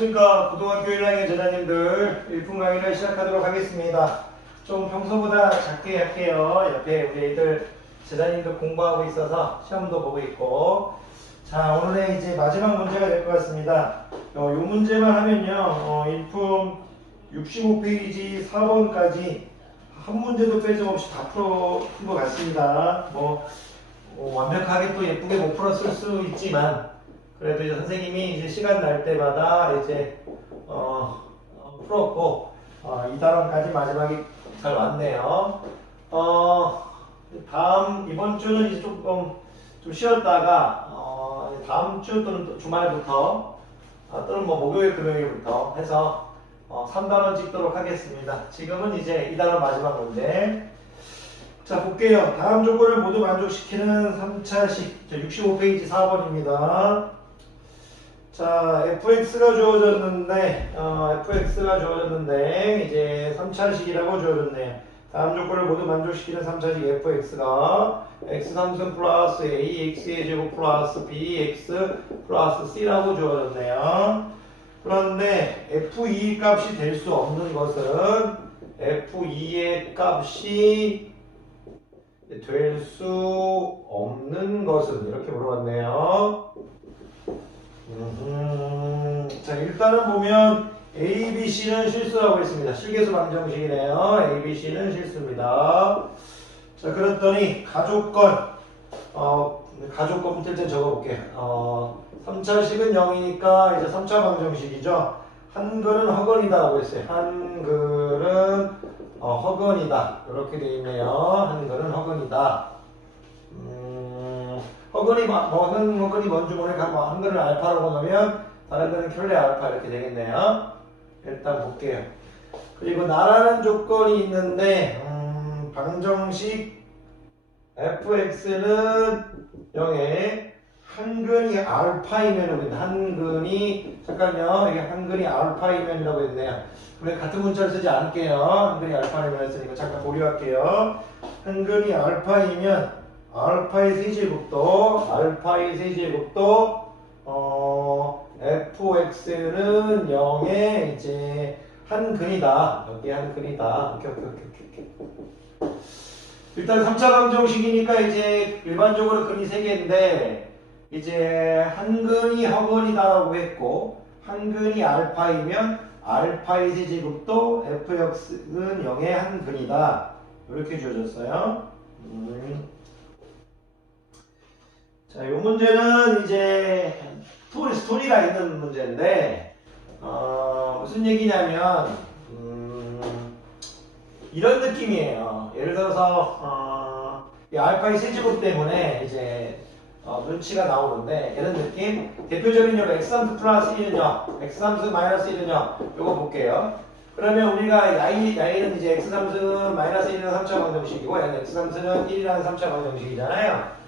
안녕하십니까. 고등학교 1학년 제자님들 일품 강의를 시작하도록 하겠습니다. 좀 평소보다 작게 할게요. 옆에 우리 애들 제자님들 공부하고 있어서 시험도 보고 있고. 자 오늘의 이제 마지막 문제가 될 것 같습니다. 어, 이 문제만 하면요 어, 일품 65페이지 4번까지 한 문제도 빼짐없이 다 풀어 푼것 같습니다. 뭐 어, 완벽하게 또 예쁘게 못 풀었을 수 있지만 그래도 이제 선생님이 이제 시간 날 때마다 이제 어, 어, 풀었고 어, 이 단원까지 마지막에 잘 왔네요. 어, 다음 이번 주는 이제 조금 좀 쉬었다가 어, 다음 주 또는 또 주말부터 어, 또는 뭐 목요일 금요일부터 해서 어, 3단원 찍도록 하겠습니다. 지금은 이제 2단원 마지막 문제. 자 볼게요. 다음 조건을 모두 만족시키는 3차식 65페이지 4번입니다. 자 fx가 주어졌는데 어, fx가 주어졌는데 이제 3차식이라고 주어졌네요. 다음 조건을 모두 만족시키는 3차식 fx가 x3승 플러스 a x의 제곱 플러스 b x 플러스 c라고 주어졌네요. 그런데 f2 값이 될 수 없는 것은 f2의 값이 될 수 없는 것은 이렇게 물어봤네요. 음흠. 자 일단은 보면 A, B, C는 실수라고 했습니다. 실계수 방정식이네요. A, B, C는 실수입니다. 자 그랬더니 가족건 어 가족건부터 일단 적어볼게요. 어 3차식은 0이니까 이제 3차 방정식이죠. 한글은 허건이다라고 했어요. 한글은 어, 허건이다. 이렇게 되어 있네요. 한글은 허건이다. 음, 허건이 뭐, 뭐는 허건이 뭔지 모르니까 뭐 한글을 알파라고 넣으면 다른 거는 켤레 알파 이렇게 되겠네요. 일단 볼게요. 그리고 나라는 조건이 있는데 음, 방정식 fx는 0에 한근이 알파이면이라고 했네. 한근이 잠깐요. 이게 한근이 알파이면이라고 했네요. 우리 같은 문자를 쓰지 않을게요. 한근이 알파이면 했으니까 잠깐 보류할게요. 한근이 알파이면 알파의 세제곱도 알파의 세제곱도 어 fx는 0에 이제 한 근이다. 여기 한 근이다. 오케이 오케이 오케이 오케이. 일단 3차 방정식이니까 이제 일반적으로 근이 3개인데 이제 한 근이 허근이다라고 했고 한 근이 알파이면 알파의 세제곱도 fx는 0의 한 근이다. 이렇게 주어졌어요. 음. 자, 이 문제는 이제 스토리, 스토리가 있는 문제인데 어, 무슨 얘기냐면 음, 이런 느낌이에요. 예를 들어서 어, 이 알파의 세제곱 때문에 이제 어, 눈치가 나오는데 이런 느낌 대표적인 예로 x3 플러스 1은 0 x3 마이너스 1은 0 요거 볼게요. 그러면 우리가 야이, 야이는 이제 x3는 마이너스 1이라는 3차 방정식이고 야는 x3는 1이라는 3차 방정식이잖아요.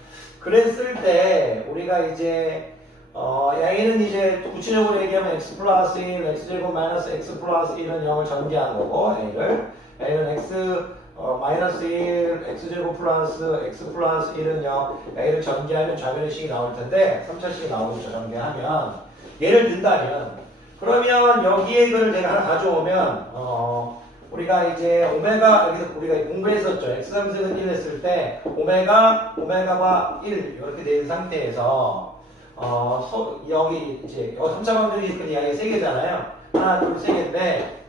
그랬을 때 우리가 이제 어, 양이는 이제 구체적으로 얘기하면 x 플러스 1, x제곱 마이너스 x 플러스 1은 0을 전개한 거고 a를. A는 x 어, 마이너스 1, x제곱 플러스 x 플러스 1은 0 a를 전개하면 좌변의식이 나올 텐데 3차식이 나오겠죠 전개하면. 예를 든다면 그러면 여기에 이걸 내가 하나 가져오면 어, 우리가 이제 오메가 여기서 우리가 공부했었죠. x3승은 1 했을 때 오메가 오메가가 1 이렇게 된 상태에서 어 서, 여기 이제 어 3차 방정식 그 양이 세 개잖아요. 하나 둘세 개인데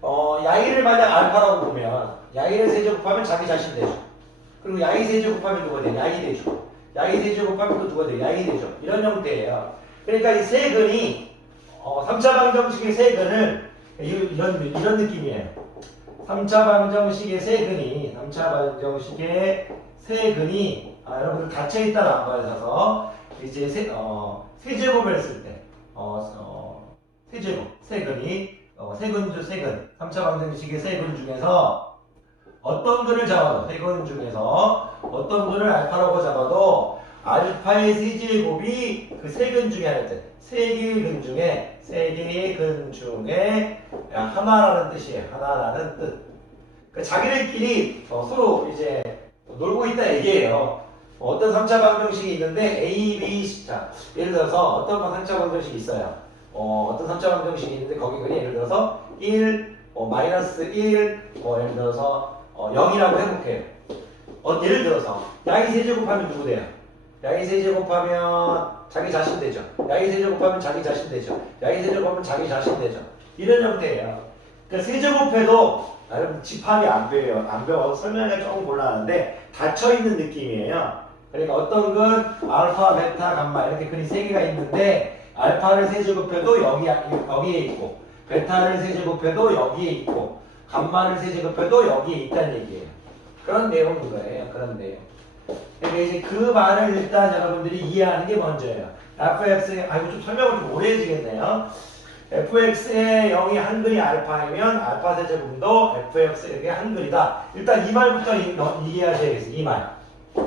어 야이를 만약 알파라고 보면 야이를 세제곱하면 자기 자신 되죠. 그리고 야이 세제곱하면 누가 돼? 야이 되죠. 야이 세제곱하면 또 누가 돼? 야이 되죠. 이런 형태예요. 그러니까 이 세 근이 어 3차 방정식의 세 근을 이런, 이런 느낌이에요. 3차 방정식의 세근이, 3차 방정식의 세근이, 아, 여러분들 닫혀있다는 안 봐주셔서, 이제 세, 어, 세제곱을 했을 때, 어, 어, 세제곱, 세근이, 어, 세근 중 세근, 3차 방정식의 세근 중에서 어떤 근을 잡아도, 세근 중에서 어떤 근을 알파라고 잡아도, 알파의 세제곱이 그 중에 하나 때, 세근 중에, 세 개의 근 중에 하나라는 뜻이에요. 하나라는 뜻. 그 자기들끼리 어, 서로 이제 놀고 있다 얘기예요. 어떤 3차 방정식이 있는데 A, B, C. 자, 예를 들어서 어떤 3차 방정식이 있어요. 어, 어떤 3차 방정식이 있는데 거기 그냥 예를 들어서 1, 어, 마이너스 1, 뭐 예를 들어서 어, 0이라고 해볼게요. 어, 예를 들어서 야이 세제곱하면 누구 돼요? 야이 세제 곱하면 자기 자신 되죠. 야이 세제 곱하면 자기 자신 되죠. 야이 세제 곱하면 자기 자신 되죠. 이런 형태예요. 그러니까 세제 곱해도 아, 여러분 집합이 안 배워요. 안 배워 설명하기가 조금 곤란한데 닫혀 있는 느낌이에요. 그러니까 어떤 건 알파, 베타, 감마 이렇게 그림 세 개가 있는데 알파를 세제곱해도 여기 여기에 있고 베타를 세제곱해도 여기에 있고 감마를 세제곱해도 여기에 있다는 얘기예요. 그런 내용인 거예요. 그런 내용. 그러니까 이제 그 말을 일단 여러분들이 이해하는 게 먼저예요. fx의 아 이거 좀 설명을 좀 오래 해지겠네요. fx의 0이 한글이 알파이면 알파 세제곱도 fx에게 한글이다. 일단 이 말부터 이- 너- 이해하셔야겠어요. 이 말.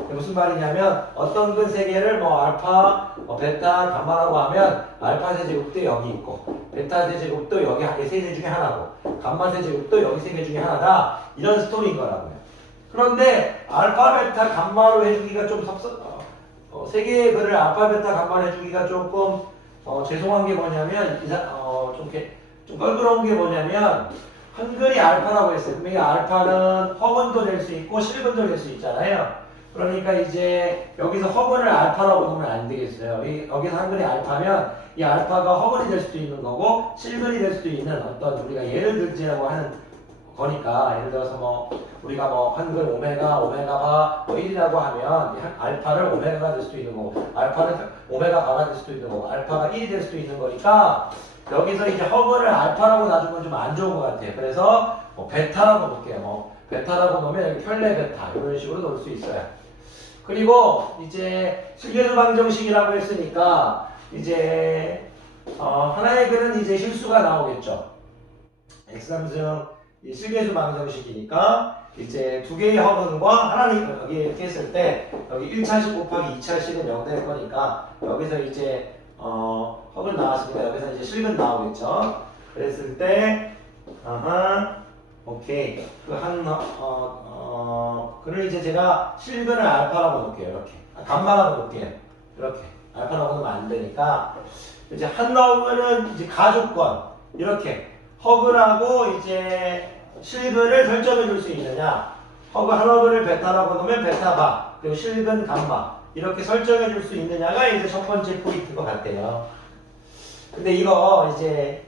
무슨 말이냐면 어떤 근 세 개를 뭐 알파, 뭐 베타, 감마라고 하면 알파 세제곱도 여기 있고 베타 세제곱도 여기 세개 중에 하나고 감마 세제곱도 여기 세 개 중에 하나다. 이런 스토리인 거라고요. 그런데 알파, 베타, 감마로 해주기가 좀 섭섭, 어, 어, 세 개의 글을 알파, 베타, 감마로 해주기가 조금 어, 죄송한 게 뭐냐면 어, 좀, 이렇게 좀 껄끄러운 게 뭐냐면 한글이 알파라고 했어요. 그러면 이 알파는 허근도 될 수 있고 실근도 될 수 있잖아요. 그러니까 이제 여기서 허근을 알파라고 보면 안 되겠어요. 이- 여기서 한글이 알파면 이 알파가 허근이 될 수도 있는 거고 실근이 될 수도 있는 어떤 우리가 예를 들지라고 하는 거니까 예를 들어서 뭐 우리가 뭐 한글 오메가 오메가가 뭐 1이라고 하면 알파를 오메가가 될 수도 있는 거고 알파는 오메가 바가 될 수도 있는 거고 알파가 1이 될 수도 있는 거니까 여기서 이제 허브를 알파라고 놔주면 좀안 좋은 것 같아요. 그래서 뭐 베타라고 놓을게요. 뭐 베타라고 놓으면 펼레 베타 이런 식으로 놓을 수 있어요. 그리고 이제 실계수 방정식이라고 했으니까 이제 어, 하나의 글은 이제 실수가 나오겠죠. x3승 이 실계수 방정식이니까 이제 두 개의 허근과 하나는 여기 이렇게 했을 때 여기 1차식 곱하기 2차식은 0 될 거니까 여기서 이제 어, 허근 나왔으니까 여기서 이제 실근 나오겠죠. 그랬을 때 아하 오케이. 그한 어, 어, 그를 이제 제가 실근을 알파라고 놓을게요. 이렇게. 아, 감마라고 놓을게요. 이렇게. 알파라고 놓으면 안 되니까 이제 한 허근은 이제 가족권. 이렇게 허근하고 이제 실근을 설정해 줄 수 있느냐? 허근 한 허근을 베타라고 놓으면 베타바 그리고 실근 감마 이렇게 설정해 줄 수 있느냐가 이제 첫 번째 포인트인 것 같아요. 근데 이거 이제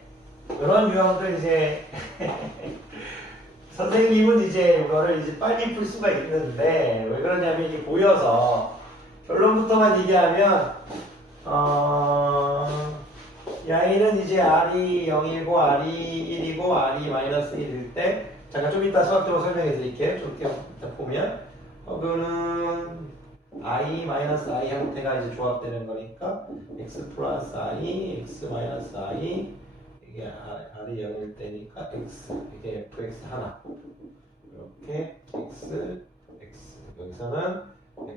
이런 유형들 이제 선생님은 이제 이거를 이제 빨리 풀 수가 있는데 왜 그러냐면 이게 보여서 결론부터만 얘기하면 어 야이는 이제 r이 0이고 r이 1이고 r이 마이너스 1일 때 잠깐 좀 이따 수학 적으로 설명해 드릴게요. 일단 보면. 어 그거는 i 마이너스 i 형태가 이제 조합되는 거니까 x 플러스 i, x 마이너스 i 이게 R, R이 0일 때니까 X 이게 FX 하나. 이렇게 X X. 여기서는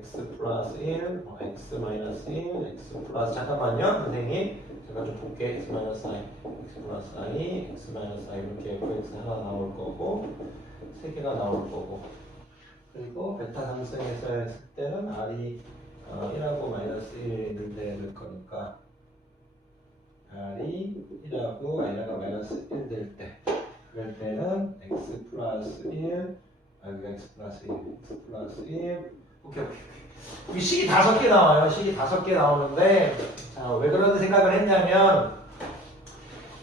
X 플러스 1 어, X 마이너스 1 X 플러스 잠깐만요 선생님 제가 좀 볼게 X 마이너스 I X 플러스 I X 마이너스 I 이렇게 FX 하나 나올 거고 세 개가 나올 거고. 그리고 베타 상승에서 했을 때는 R이 어, 1하고 마이너스 1을 될 거니까 r이 1하고 r가 마이너스 1 될 때 그럴 때는 x 플러스 1 아니 x 플러스 1 x 플러스 1 오케이 오케이 오케이. 이 식이 다섯 개 나와요. 식이 다섯 개 나오는데 자, 왜 그런 생각을 했냐면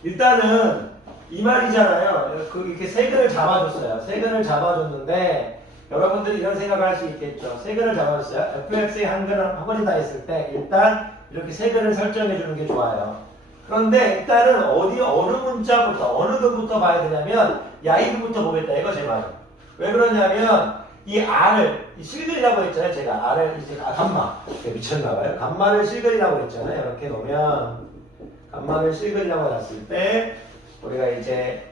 일단은 이 말이잖아요. 그 이렇게 세근을 잡아줬어요. 세근을 잡아줬는데 여러분들이 이런 생각을 할 수 있겠죠. 세근을 잡아줬어요. Fx의 한근을 한번이다 했을 때 일단 이렇게 세근을 설정해 주는 게 좋아요. 그런데 일단은 어디 어느 문자부터 어느 것부터 봐야 되냐면 야이부터 보겠다. 이거 제 말은 왜 그러냐면 이 r 이 실근이라고 했잖아요 제가. r을 이제 아, 감마. 미쳤나봐요. 감마를 실근이라고 했잖아요. 이렇게 놓으면 감마를 실근이라고 놨을 때 우리가 이제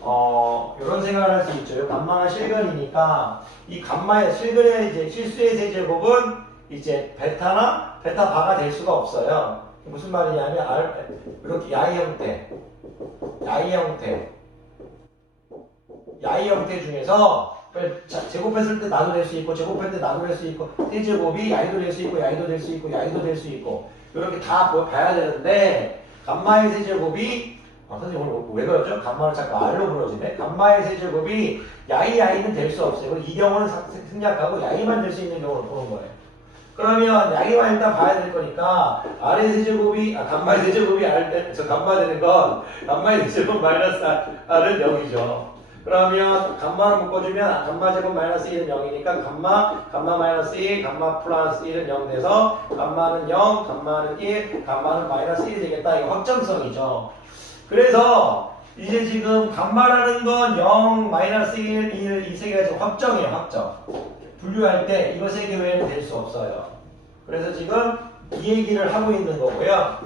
어 이런 생각을 할 수 있죠. 감마가 실근이니까 이 감마의 실근의 이제 실수의 세제곱은 이제 베타나 베타 바가 될 수가 없어요. 무슨 말이냐면 R, 이렇게 야이 형태, 야이 형태, 야이 형태 중에서 자, 제곱했을 때 나도 될 수 있고 제곱할 때 나도 될 수 있고 세제곱이 야이도 될 수 있고 야이도 될 수 있고 야이도 될 수 있고 이렇게 다 보- 봐야 되는데 감마의 세제곱이 아, 선생님 오늘 왜 그러죠? 감마는 자꾸 R로 부러지네. 감마의 세제곱이 야이 야이는 될 수 없어요. 이 경우는 사- 생략하고 야이만 될 수 있는 경우를 보는 거예요. 그러면 야이만 일단 봐야 될 거니까 R의 세제곱이 아 감마의 세제곱이 되- 저 감마 되는 건 감마의 세제곱 마이너스 R은 0이죠. 그러면 감마를 묶어주면 감마 제곱 마이너스 1은 0이니까 감마, 감마 마이너스 1, 감마 플러스 1은 0 돼서 감마는 0, 감마는 1, 감마는 마이너스 1이 되겠다. 이거 확정성이죠. 그래서 이제 지금 감마라는 건 0, 마이너스 1, 1, 이 세 개가 지금 확정이에요. 확정. 분류할 때 이거 세 개 외에는 될 수 없어요. 그래서 지금 이 얘기를 하고 있는 거고요.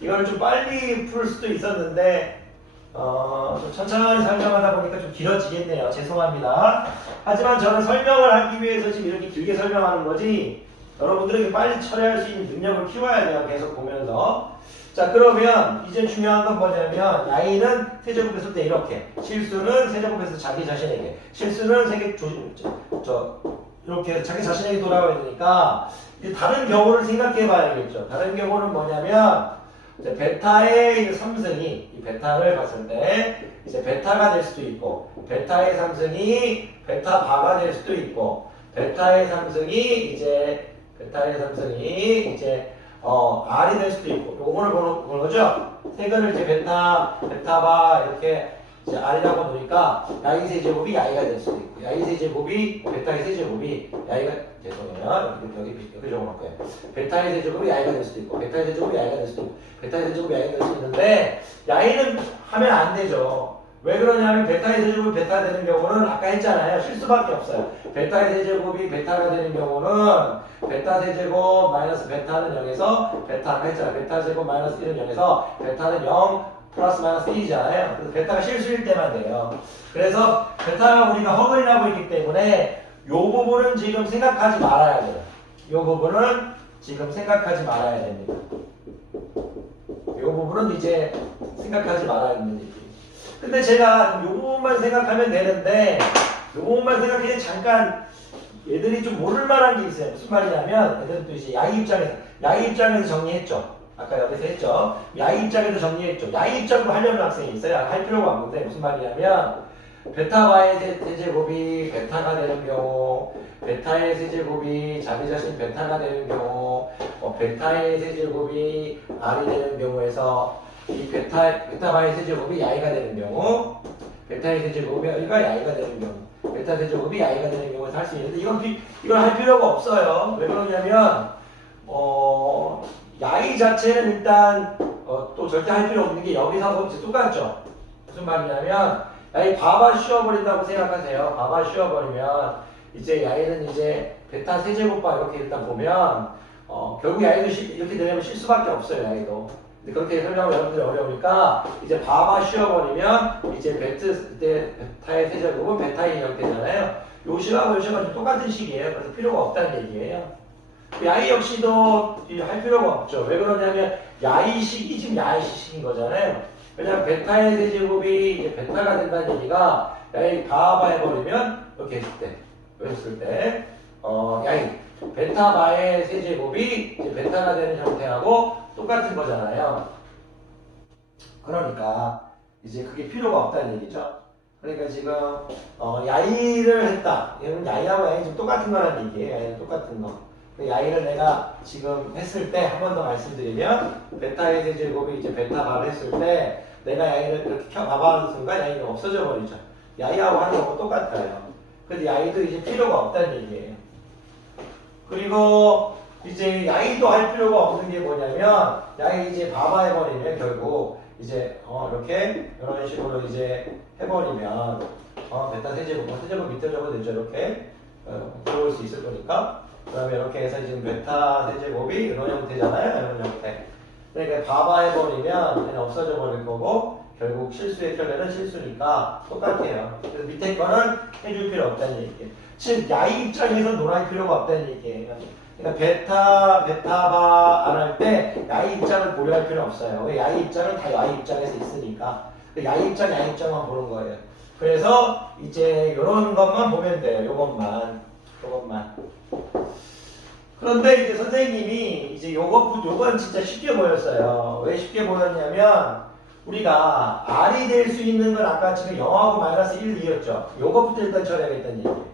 이걸 좀 빨리 풀 수도 있었는데 어, 좀 천천히 설명하다 보니까 좀 길어지겠네요. 죄송합니다. 하지만 저는 설명을 하기 위해서 지금 이렇게 길게 설명하는 거지 여러분들에게 빨리 처리할 수 있는 능력을 키워야 돼요. 계속 보면서. 자 그러면 이제 중요한 건 뭐냐면 야이는 세제곱했을 때 이렇게 실수는 세제곱했을 때 자기 자신에게 실수는 세계 조, 저, 저 이렇게 자기 자신에게 돌아와야 되니까 이제 다른 경우를 생각해 봐야겠죠. 다른 경우는 뭐냐면 이제 베타의 이 삼승이 이 베타를 봤을 때 이제 베타가 될 수도 있고 베타의 삼승이 베타 바가 될 수도 있고 베타의 삼승이 이제 베타의 삼승이 이제 어 R이 될 수도 있고 요거를 보는, 보는 거죠. 세근을 이제 베타 베타 바 이렇게 이제 R이라고 놓으니까 야이 세제곱이 야이가 될 수도 있고 야이 세제곱이 베타의 세제곱이 야이가 죄송해요 여기 여기 적어놓을 거예요. 베타의 세제곱이 야이가 될 수도 있고 베타의 세제곱이 야이가 될 수도 있고 베타의 세제곱이 야이가 될수 있는데 야이는 하면 안 되죠. 왜 그러냐면 베타의 세제곱이 베타 되는 경우는 아까 했잖아요. 실수밖에 없어요. 베타의 세제곱이 베타가 되는 경우는 베타 세제곱 마이너스 베타는 0에서 베타 아까 했잖아요. 베타 제곱 마이너스 1은 0에서 베타는 0 플러스 마이너스 1이잖아요. 그래서 베타가 실수일 때만 돼요. 그래서 베타가 우리가 허근이 나고 있기 때문에 요 부분은 지금 생각하지 말아야 돼요. 요 부분은 지금 생각하지 말아야 됩니다. 요 부분은 이제 생각하지 말아야 얘기. 근데 제가 요 부분만 생각하면 되는데 요 부분만 생각해 잠깐 얘들이 좀 모를 만한 게 있어요. 무슨 말이냐면 얘들은 또 이제 야이 입장에서 야이 입장에서 정리했죠. 아까 여기서 했죠. 야이 입장에서 정리했죠. 야이 입장으로 하려는 학생이 있어요. 할 필요가 없는데 무슨 말이냐면 베타와의 세- 세제곱이 베타가 되는 경우 베타의 세제곱이 자기 자신 베타가 되는 경우 어, 베타의 세제곱이 R이 되는 경우에서 이 베타, 베타바의 세제곱이 야이가 되는 경우 베타의 세제곱이 여기가 야이가 되는 경우 베타 세제곱이 야이가 되는 경우에서 할 수 있는데 이건 비, 이걸 할 필요가 없어요. 왜 그러냐면 어, 야이 자체는 일단 어, 또 절대 할 필요 없는 게 여기서 이제 똑같죠. 무슨 말이냐면 야이 바바 씌워버린다고 생각하세요. 바바 씌워버리면 이제 야이는 이제 베타 세제곱바 이렇게 일단 보면 어, 결국 야이도 시- 이렇게 되면 실수밖에 없어요 야이도. 근데 그렇게 설명하면 여러분들이 어려우니까 이제 바바 씌워버리면 이제 베트 때 베타의 세제곱은 베타의 형태잖아요. 요 식하고 요 식하고 똑같은 식이에요. 그래서 필요가 없다는 얘기예요. 야이 역시도 이할 필요가 없죠. 왜 그러냐면 야이식이 지금 야이식인 거잖아요 왜냐면 베타의 세제곱이 이제 베타가 된다는 얘기가 야이 바바 해버리면 이렇게 했을 때 했을 때 어, 야이 베타 바의 세제곱이 이제 베타가 되는 형태하고 똑같은 거잖아요. 그러니까 이제 그게 필요가 없다는 얘기죠. 그러니까 지금 어, 야이를 했다. 얘는 야이하고 야이 좀 똑같은 거라는 얘기예요. 야이는 똑같은 거. 그 야이를 내가 지금 했을 때 한 번 더 말씀드리면 베타의 세제곱이 이제 베타 바를 했을 때 내가 야이를 이렇게 켜 봐봐 하는 순간 야이는 없어져 버리죠. 야이하고 하는 거고 똑같아요. 근데 야이도 이제 필요가 없다는 얘기예요. 그리고 이제 야이도 할 필요가 없는 게 뭐냐면 야이 이제 바바 해버리면 결국 이제 어 이렇게 이런 식으로 이제 해버리면 어 베타 세제곱 뭐 세제곱 밑에 적어도 되죠 이렇게 어, 들어올 수 있을 거니까 그 다음에 이렇게 해서 지금 베타 세제곱이 이런 형태잖아요 이런 형태 그러니까 바바 해버리면 그냥 없어져 버릴 거고 결국 실수의 결례는 실수니까 똑같아요 그래서 밑에 거는 해줄 필요 없다는 얘기예요 즉 야이 입장에서 논할 필요가 없다는 얘기예요 그러니까 베타, 베타바 안 할 때 야이 입장을 고려할 필요 없어요. 왜 야이 입장은 다 야이 입장에서 있으니까. 그 야이 입장, 야이 입장만 보는 거예요. 그래서 이제 이런 것만 보면 돼요. 요것만. 요것만. 그런데 이제 선생님이 이제 요거 요건 진짜 쉽게 보였어요. 왜 쉽게 보였냐면 우리가 R이 될 수 있는 건 아까 지금 0하고 마이너스 1, 2였죠. 요것부터 일단 처리하겠다는 얘기예요.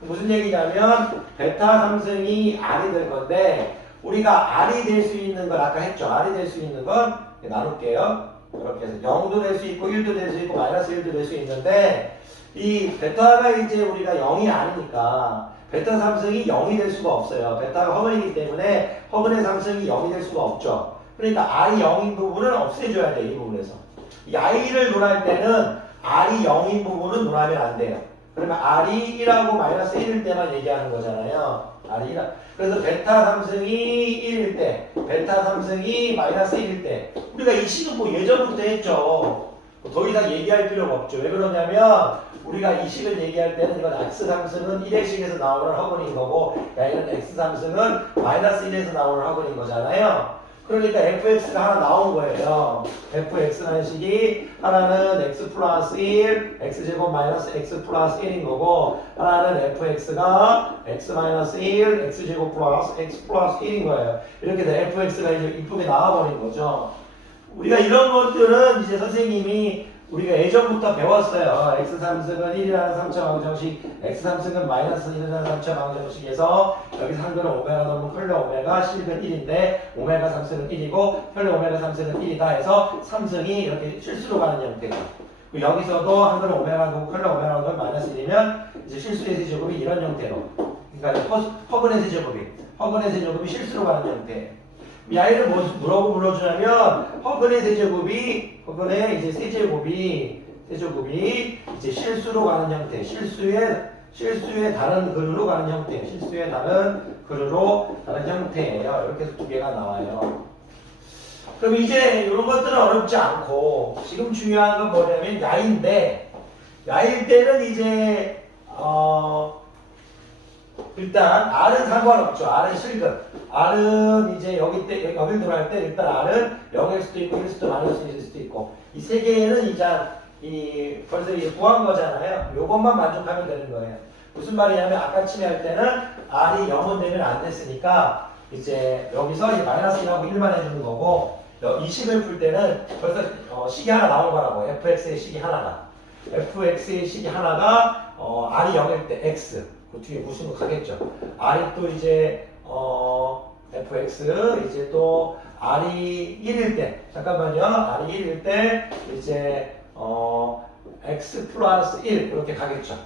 무슨 얘기냐면 베타 삼승이 R이 될 건데 우리가 R이 될 수 있는 걸 아까 했죠. R이 될 수 있는 건 나눌게요. 이렇게 해서 0도 될 수 있고 1도 될 수 있고 마이너스 1도 될 수 있는데 이 베타가 이제 우리가 0이 아니니까 베타 삼승이 0이 될 수가 없어요. 베타가 허근이기 때문에 허근의 삼승이 0이 될 수가 없죠. 그러니까 R이 0인 부분은 없애줘야 돼, 이 부분에서. 이 I를 논할 때는 R이 0인 부분은 논하면 안 돼요. 그러면 R이 1하고 마이너스 1일 때만 얘기하는 거잖아요. R이 1. 그래서 베타 삼승이 1일 때, 베타 삼승이 마이너스 1일 때. 우리가 이 식은 뭐 예전부터 했죠. 뭐더 이상 얘기할 필요가 없죠. 왜 그러냐면 우리가 이 식을 얘기할 때는 이건 x 삼승은 1의 식에서 나오는 허근인 거고 얘는 x 삼승은 마이너스 1에서 나오는 허근인 거잖아요. 그러니까 fx가 하나 나온 거예요. fx라는 식이 하나는 x 플러스 1, x제곱 마이너스 x 플러스 1인 거고 하나는 fx가 x 마이너스 1, x제곱 플러스 x 플러스 1인 거예요. 이렇게 돼서 fx가 이제 이쁘게 나와버린 거죠. 우리가 이런 것들은 이제 선생님이 우리가 예전부터 배웠어요. x 삼승은 1이라는 3차 방정식, x 삼승은 마이너스 1이라는 3차 방정식에서 여기서 한글은 오메가 넣으면 컬러 오메가 실근 1인데 오메가 삼승은 1이고 컬러 오메가 삼승은 1이다 해서 삼승이 이렇게 실수로 가는 형태가. 여기서도 한글은 오메가 넣고 컬러 오메가 넣으면 마이너스 1이면 이제 실수의 세제곱이 이런 형태로. 그러니까 허, 허근의 세제곱이, 허근의 세제곱이 실수로 가는 형태. 이 아이를 뭐, 뭐라고 불러주냐면 허근의 세제곱이 허근의 이제 세제곱이 세제곱이 이제 실수로 가는 형태 실수의 실수의 다른 근으로 가는 형태 실수의 다른 근으로 가는 형태예요. 이렇게 해서 두 개가 나와요. 그럼 이제 이런 것들은 어렵지 않고 지금 중요한 건 뭐냐면 야인데 야일 때는 이제 어 일단 R은 상관없죠. R은 실근. R은 이제 여기 때 여기 들어갈 때 일단 R은 0일 수도 있고 1일 수도 마이너스 1일 수도 있고 이 세 개는 이제 이 벌써 이제 구한 거잖아요. 요것만 만족하면 되는 거예요. 무슨 말이냐면 아까 치매할 때는 R이 0은 되면 안 됐으니까 이제 여기서 이 마이너스 1하고 1만 해주는 거고 여- 이 식을 풀 때는 벌써 어, 식이 하나 나온 거라고 fx의 식이 하나가 fx의 식이 하나가 어, r이 0일 때 x 그 뒤에 거 가겠죠 r이 또 이제 어, fx 이제 또 r이 1일 때 잠깐만요 r이 1일 때 이제 어, x 플러스 1 이렇게 가겠죠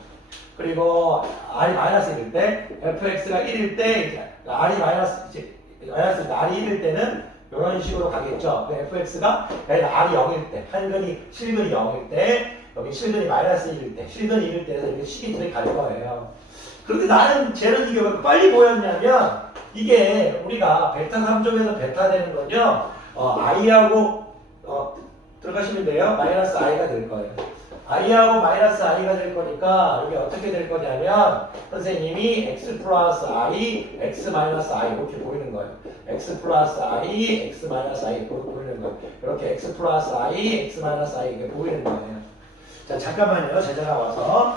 그리고 r이 마이너스 1일 때 fx가 1일 때 이제 r이 마이너스 이제 마이너스 r이 1일 때는 이런 식으로 가겠죠. 그 fx가 r이 0일 때, 한근이 실근이 0일 때, 여기 실근이 마이너스 1일 때, 실근이 1일 때에서 이렇게 식이 갈 거예요. 그런데 나는 쟤는 이게 왜 빨리 보였냐면 이게 우리가 베타 3점에서 베타 되는 건요. 어, i하고 어, 들어가시면 돼요. 마이너스 i가 될 거예요. i하고 마이너스 i가 될 거니까 이게 어떻게 될 거냐면 선생님이 x 플러스 i, x 마이너스 i 이렇게 보이는 거예요. x 플러스 i, x 마이너스 i 이렇게 보이는 거예요. 이렇게 x 플러스 i, x 마이너스 i 이렇게 보이는 거예요. 자 잠깐만요. 제자가 와서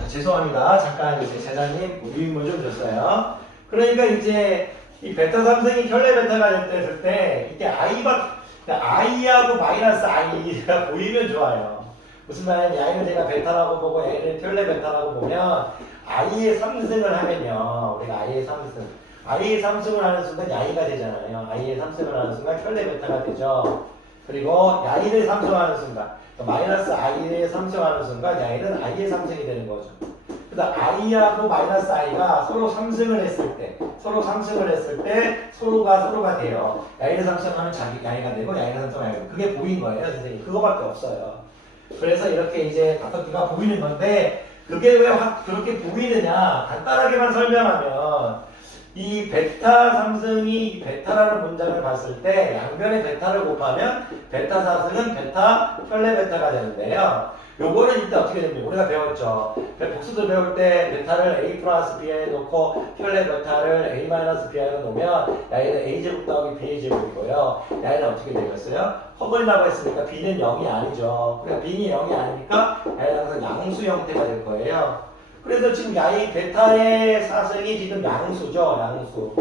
아, 죄송합니다. 잠깐 이제 제자님 유인물 좀 줬어요. 그러니까 이제 이 베타 삼성이 결례 베타가 됐을 때 이게 그러니까 i하고 마이너스 i가 보이면 좋아요. 무슨 말이냐면 i는 제가 베타라고 보고 a를 결례 베타라고 보면 i의 3승을 하면요. 우리가 i의 3승. i의 3승을 하는 순간 야이가 되잖아요. i의 3승을 하는 순간 결례 베타가 되죠. 그리고 야이를 삼성하는 순간 그러니까 마이너스 i를 삼성하는 순간 야이는 i의 삼성이 되는 거죠. 그다음 i하고 마이너스 i가 서로 상승을 했을 때 서로 상승을 했을 때 서로가 서로가 돼요. 야이를 삼성하면 자기 야이가 되고 야이를 되고 그게 보인 거예요, 선생님. 그거밖에 없어요. 그래서 이렇게 이제 다섯 개가 보이는 건데 그게 왜확 그렇게 보이느냐 간단하게만 설명하면 이 베타 상승이 이 베타라는 문장을 봤을 때 양변의 베타를 곱하면 베타 상승은 베타 혈레 베타가 되는데요. 요거는 이때 어떻게 됩니까? 우리가 배웠죠. 복수들 배울 때 베타를 a 플러스 b에 놓고 혈레 베타를 a 마이너스 b에 놓으면 야얘는 a 제곱 더하기 b 제곱이고요. 야얘는 어떻게 되겠어요? 허글이라고 했으니까 b는 0이 아니죠. 그러니까 b는 0이 아니니까 야얘는 항상 양수 형태가 될 거예요. 그래서 지금 야이 베타의 사승이 지금 양수죠, 양수.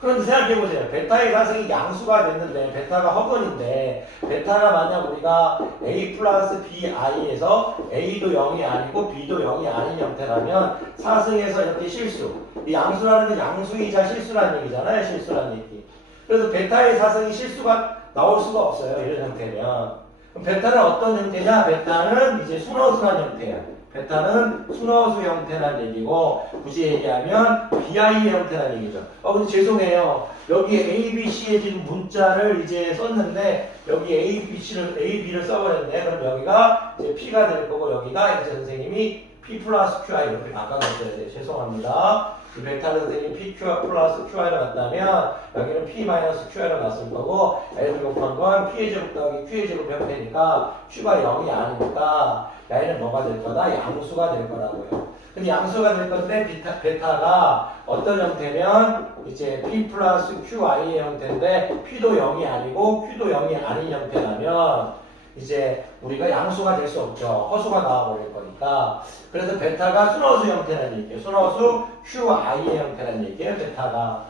그런데 생각해보세요. 베타의 사승이 양수가 됐는데, 베타가 허건인데, 베타가 만약 우리가 a 플러스 bi에서 a도 0이 아니고 b도 0이 아닌 형태라면, 사승에서 이렇게 실수. 이 양수라는 게 양수이자 실수라는 얘기잖아요, 실수라는 얘기. 그래서 베타의 사승이 실수가 나올 수가 없어요, 이런 형태면. 베타는 어떤 형태냐? 베타는 이제 순허순한 형태예요. 베타는 순허수 형태란 얘기고 굳이 얘기하면 BI 형태란 얘기죠. 어 근데 죄송해요. 여기 A, B, C에 지금 문자를 이제 썼는데 여기 A, B, C를 A, B를 써버렸네. 그럼 여기가 이제 P가 될 거고 여기가 이제 선생님이 P 플러스 QI 이렇게 바꿔놓으셔야 돼요. 죄송합니다. 이 베타를 선생님이 P 플러스 QI로 갔다면 여기는 P 마이너스 QI로 갔을 거고 L을 곱한 건 P의 제곱 더하기 Q의 제곱 형태니까 Q가 0이 아니니까 야는 뭐가 될 거다? 양수가 될 거라고요. 근데 양수가 될 건데 베타, 베타가 어떤 형태면 이제 P 플러스 QI의 형태인데 P도 0이 아니고 Q도 0이 아닌 형태라면 이제 우리가 양수가 될 수 없죠. 허수가 나와버릴 거니까. 그래서 베타가 순허수 형태라는 얘기예요. 순허수 QI의 형태라는 얘기예요. 베타가.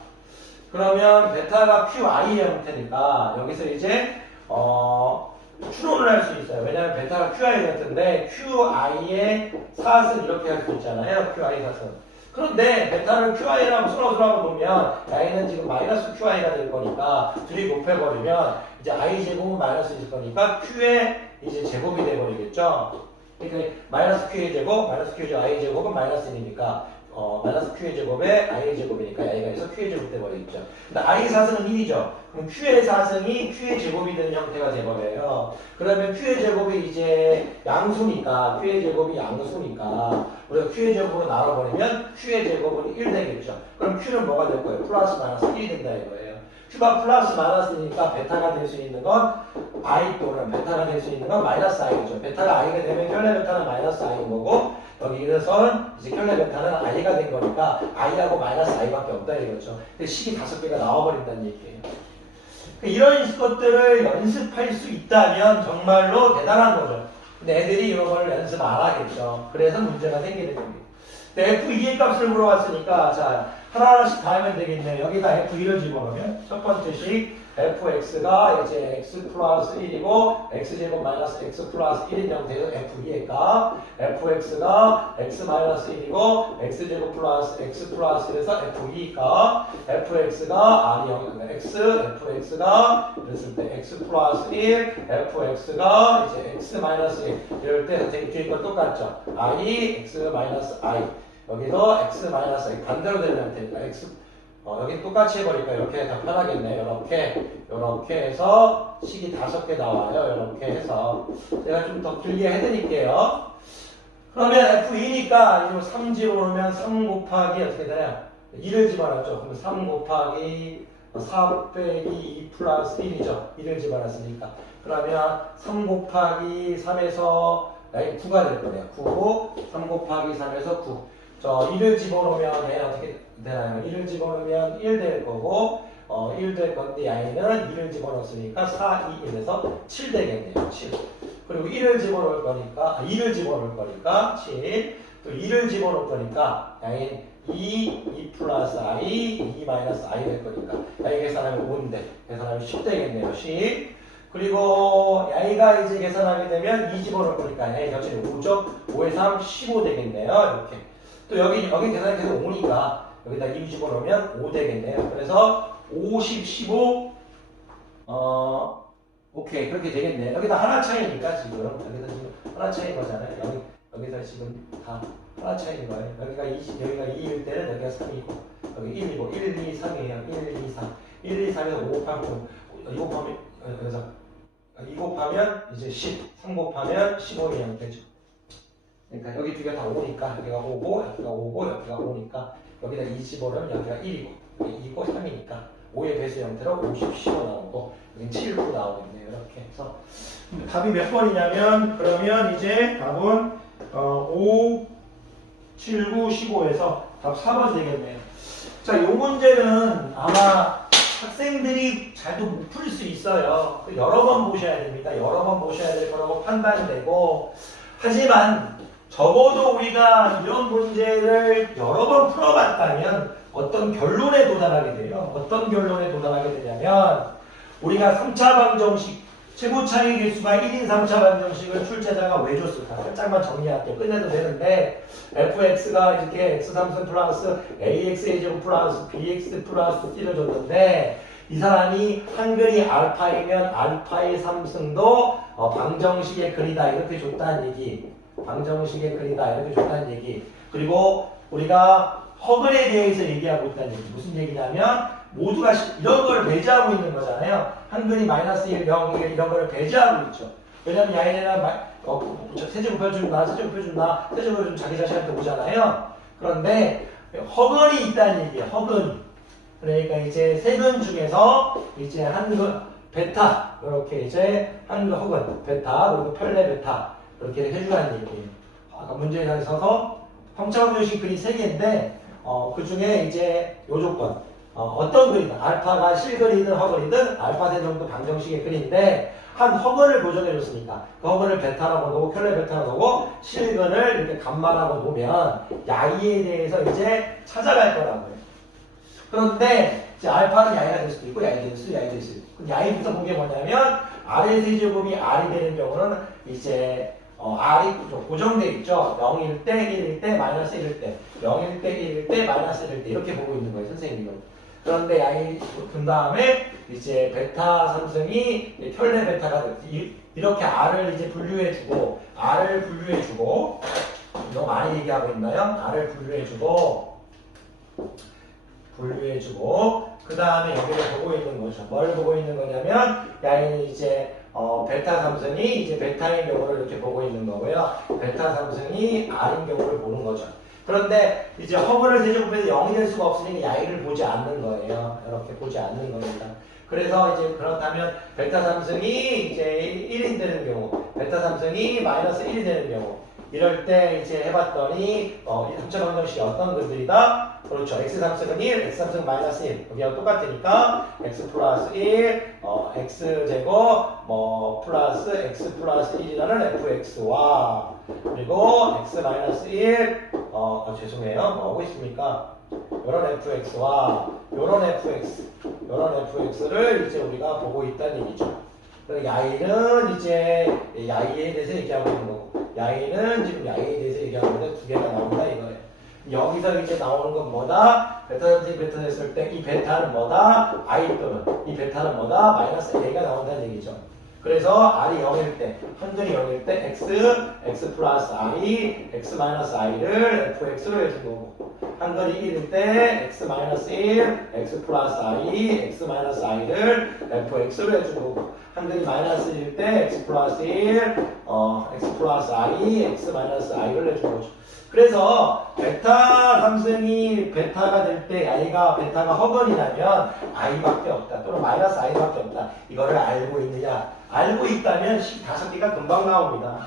그러면 베타가 QI의 형태니까 여기서 이제 어 추론을 할 수 있어요. 왜냐하면 베타가 QI 같은데 QI의 사승 이렇게 할 수 있잖아요. QI 사승. 그런데 베타를 QI라고 순서수라고 보면 I는 지금 마이너스 QI가 될 거니까 둘이 곱해버리면 이제 I 제곱은 마이너스일 거니까 Q의 이제 제곱이 돼버리겠죠. 그러니까 마이너스 Q의 제곱, 마이너스 Q의 I 제곱은 마이너스 1이니까 어, 마이너스 Q의 제곱에 I의 제곱이니까 I가 있어 Q의 제곱 돼버리겠죠. 근데 I 사승은 1이죠. 그럼 Q의 사승이 Q의 제곱이 되는 형태가 돼버려요. 그러면 Q의 제곱이 이제 양수니까, Q의 제곱이 양수니까, 우리가 Q의 제곱으로 나눠버리면 Q의 제곱은 1 되겠죠. 그럼 Q는 뭐가 될 거예요? 플러스 마이너스 1이 된다 이거예요. Q가 플러스 마이너스니까 베타가 될 수 있는 건 I 또는 베타가 될 수 있는 건 마이너스 I죠. 베타가 I가 되면 혈레 베타는 마이너스 I인 거고, 여기에선 이제 혈레 베타는 I가 된 거니까 I하고 마이너스 I밖에 없다 이거죠. 근데 식이 다섯 개가 나와버린다는 얘기예요. 이런 것들을 연습할 수 있다면 정말로 대단한 거죠. 근데 애들이 이런 걸 연습 안 하겠죠. 그래서 문제가 생기는 겁니다. F2의 값을 물어봤으니까 자 하나하나씩 다 하면 되겠네요. 여기다 F2를 집어넣으면 첫 번째 식 fx가 이제 x 플러스 1이고 x제곱 마이너스 x 플러스 1인 형태의 f2의 값 fx가. X 마이너스 1이고 x제곱 플러스 x 플러스 1에서 f2 값 fx가 r이 0 x fx가 그랬을 때 x 플러스 1 fx가 이제 x 마이너스 1 이럴 때 되게 뒤에 건 똑같죠? I x 마이너스 i 여기도 x 마이너스 반대로 되는 형태니까 x 어, 여기 똑같이 해버리니까 이렇게 더 편하겠네. 이렇게, 이렇게 해서 식이 다섯 개 나와요. 이렇게 해서 제가 좀 더 길게 해드릴게요. 그러면 F2니까 이거 3 집어넣으면 3 곱하기 어떻게 되나요? 2를 집어넣었죠. 그럼 3 곱하기 4 빼기 2 플러스 1이죠. 2를 집어넣었으니까. 그러면 3 곱하기 3에서 9가 될 거네요. 9, 3 곱하기 3에서 9. 저 1을 집어넣으면 얘는 어떻게 되나요? 1을 집어넣으면 1 될 거고 어, 1 될 건데 y는 2를 집어넣었으니까 4, 2, 1에서 7 되겠네요. 7. 그리고 1을 집어넣을 거니까 아, 2를 집어넣을 거니까 7. 또 2를 집어넣을 거니까 y는 2, 2 플러스 i, 2 마이너스 i 될 거니까 y 계산하면 5인데 계산하면 10 되겠네요. 10. 그리고 y가 이제 계산하게 되면 2 집어넣을 거니까 y 겹치는 5죠. 5에 3, 15 되겠네요. 이렇게. 또 여기 여기 계산이 계속 5니까 여기다 2 집어넣으면 5 되겠네요. 그래서 50, 15, 어, 오케이. 그렇게 되겠네. 여기다 하나 차이니까 지금. 여기다 지금 하나 차이인 거잖아요. 여기, 여기다 지금 다 하나 차이인 거예요. 여기가 20, 여기가 2일 때는 여기가 3이고, 여기 1이고, 1, 2, 3이에요. 1, 2, 3. 1, 2, 3에서 5 곱하면, 2 곱하면, 어, 그래서 2 곱하면 이제 10, 3 곱하면 15이 되죠. 그러니까 여기 두 개다 5니까 여기가 5고, 여기가 5고, 여기가 5니까 여기다 2 집어넣으면 여기가 1이고 2고 3이니까 5의 배수 형태로 50, 15 나오고 여기 7, 9 나오겠네요. 이렇게 해서 답이 몇 번이냐면 그러면 이제 답은 어, 5, 7, 9, 15에서 답 4번 되겠네요. 자, 요 문제는 아마 학생들이 잘도 못 풀 수 있어요. 그 여러 번 보셔야 됩니다. 여러 번 보셔야 될 거라고 판단되고 하지만 적어도 우리가 이런 문제를 여러 번 풀어봤다면 어떤 결론에 도달하게 돼요. 어떤 결론에 도달하게 되냐면 우리가 3차 방정식 최고 차이 개수가 1인 3차 방정식을 출제자가 왜 줬을까? 살짝만 정리할게요. 끝내도 되는데 fx가 이렇게 x3승 플러스 ax의 제곱 플러스 bx 플러스 t를 줬는데 이 사람이 한글이 알파이면 알파의 3승도 어, 방정식의 글이다 이렇게 줬다는 얘기 방정식의 글이다 이렇게 줬다는 얘기. 그리고 우리가 허글에 대해서 얘기하고 있다는 얘기. 무슨 얘기냐면 모두가 시- 이런 걸 배제하고 있는 거잖아요. 한글이 마이너스 1, 0, 1 이런 걸 배제하고 있죠. 왜냐면 야인이나 마, 어, 저 세제곱 펴준다 세제곱 펴준다 세제곱 펴주면 자기 자신한테 오잖아요. 그런데 허근이 있다는 얘기예요 허근. 그러니까 이제 세근 중에서 이제 한글 베타 이렇게 이제 한글 허근 베타 그리고 편레 베타 이렇게 해주라는 얘기예요. 아까 문제에 있어서 평차원교식 글이 세 개인데 어, 그 중에 이제 요 조건 어, 떤 글이든 알파가 실글이든 허글이든 알파 세정도 방정식의 글인데 한 허근을 고정해 줬으니까 그 허근을 베타라고 놓고 켤레 베타라고 놓고 실근을 이렇게 감마라고 놓으면 야이에 대해서 이제 찾아갈 거라고요. 그런데 이제 알파는 야이가 될 수도 있고 야이 될 수도 야이 될 수도 있고 야이부터 본 게 뭐냐면 R의 세제곱이 R이 되는 경우는 이제 어, R이 좀 고정돼 있죠 0일 때 1일 때 마이너스 1일 때 0일 때 1일 때 마이너스 1일 때 이렇게 보고 있는 거예요 선생님은 그런데 야이 든 다음에 이제 베타 삼성이 혈레 베타가 이렇게 R을 이제 분류해주고 R을 분류해주고 너무 많이 얘기하고 있나요? R을 분류해주고 분류해주고 그 다음에 여기를 보고 있는 거죠. 뭘 보고 있는 거냐면 야인 이제 어, 베타 삼성이 이제 베타인 경우를 이렇게 보고 있는 거고요. 베타 삼성이 R인 경우를 보는 거죠. 그런데 이제 허브를 세제곱해서 0이 될 수가 없으니까 야이를 보지 않는 거예요. 이렇게 보지 않는 겁니다. 그래서 이제 그렇다면 베타 삼성이 이제 1이 되는 경우, 베타 삼성이 마이너스 1이 되는 경우, 이럴 때 이제 해봤더니 어, 이 3차 방정식이 어떤 글들이다? 그렇죠. x 삼성은 1, x 삼성 마이너스 1 여기하고 똑같으니까 x 플러스 1, 어, x 제곱 뭐 플러스 x 플러스 1이라는 fx와 그리고 x 마이너스 1, 어, 어, 죄송해요. 뭐 하고 있습니까? 요런 fx와 요런 fx, 요런 fx를 이제 우리가 보고 있다는 얘기죠. 그리고 야이는 이제 야이에 대해서 얘기하고 있는 거고 야이는 지금 야이에 대해서 얘기하고 있는데 두 개가 나온다 이거예요. 여기서 이제 나오는 건 뭐다? 베타 선생님 베타 했을 때 이 베타는 뭐다? i 또는 이 베타는 뭐다? 마이너스 a가 나온다는 얘기죠. 그래서 r이 0일 때, 현존이 0일 때 x, x 플러스 i, x 마이너스 i를 fx로 해준 거고 한글이 1일 때 x 마이너스 1, x 플러스 i, x 마이너스 i를 fx로 해준 거고 한글이 마이너스 1일 때 x 플러스 1, 어, x 플러스 i, x 마이너스 i를 해준 거죠. 그래서 베타 삼승이 베타가 될 때 i가 베타가 허건이라면 i밖에 없다. 또는 마이너스 i밖에 없다. 이거를 알고 있느냐? 알고 있다면 식 다섯 개가 금방 나옵니다.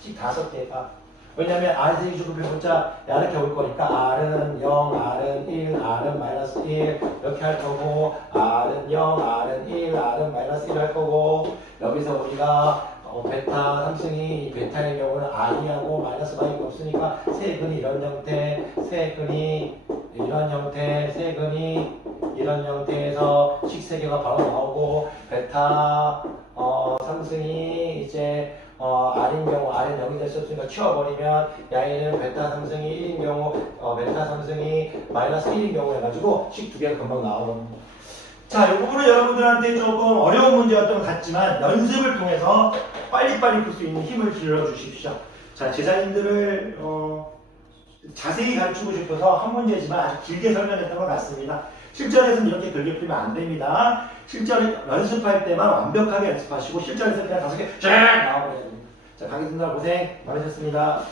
식 다섯 개가. 왜냐면 R이 주급의 문자 이렇게 올 거니까 R은 0, R은 1, R은 마이너스 1 이렇게 할 거고 R은 0, R은 1, R은 마이너스 1 할 거고 여기서 우리가 어, 베타 삼승이 베타의 경우는 I하고 마이너스 마이가 없으니까 세근이 이런 형태, 세근이 이런 형태, 세근이 이런 형태에서 식세개가 바로 나오고 베타 어, 삼승이 이제 어, R인 경우 R은 0이 될 수 없으니까 치워버리면 야이는 베타 삼승이 1인 경우 어, 베타 삼승이 마이너스 1인 경우 해가지고 식 두 개가 금방 나오거든요. 자, 이 부분은 여러분들한테 조금 어려운 문제였던 것 같지만 연습을 통해서 빨리빨리 풀 수 있는 힘을 길러 주십시오. 자, 제자님들을 어, 자세히 가르치고 싶어서 한 문제지만 아주 길게 설명했던 것 같습니다. 실전에서는 이렇게 길게 풀면 안 됩니다. 실전 연습할 때만 완벽하게 연습하시고 실전에서 그냥 다섯 개 쫙 나와버려야 됩니다. 자, 강의분들 고생 많으셨습니다.